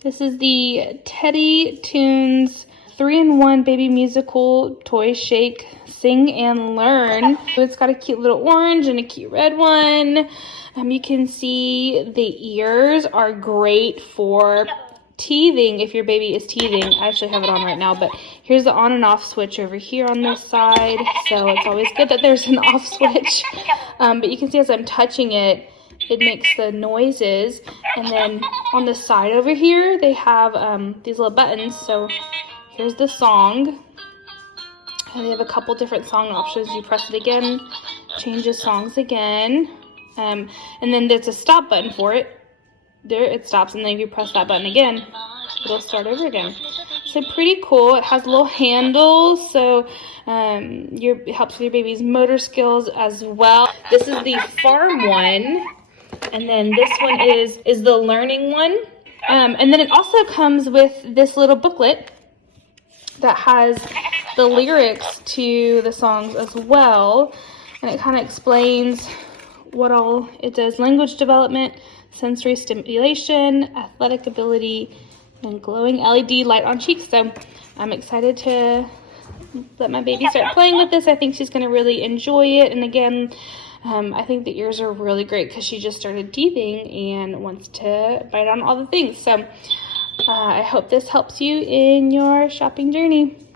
This is the Teddy Tunes 3-in-1 baby musical toy shake, sing and learn. So it's got a cute little orange and a cute red one. You can see the ears are great for teething if your baby is teething. I actually have it on right now, but here's the on and off switch over here on this side. So it's always good that there's an off switch. But you can see as I'm touching it, it makes the noises. And then on the side over here, they have these little buttons. So here's the song. And they have a couple different song options. You press it again, changes songs again. And then there's a stop button for it. There it stops, and then if you press that button again, it'll start over again. So pretty cool. It has little handles, so it helps with your baby's motor skills as well. This is the farm one, and then this one is the learning one. And then it also comes with this little booklet that has the lyrics to the songs as well, and it kind of explains what all it does: language development, sensory stimulation, athletic ability, and glowing LED light on cheeks. So I'm excited to let my baby start playing with this. I think she's going to really enjoy it. And again, I think the ears are really great because she just started teething and wants to bite on all the things. So I hope this helps you in your shopping journey.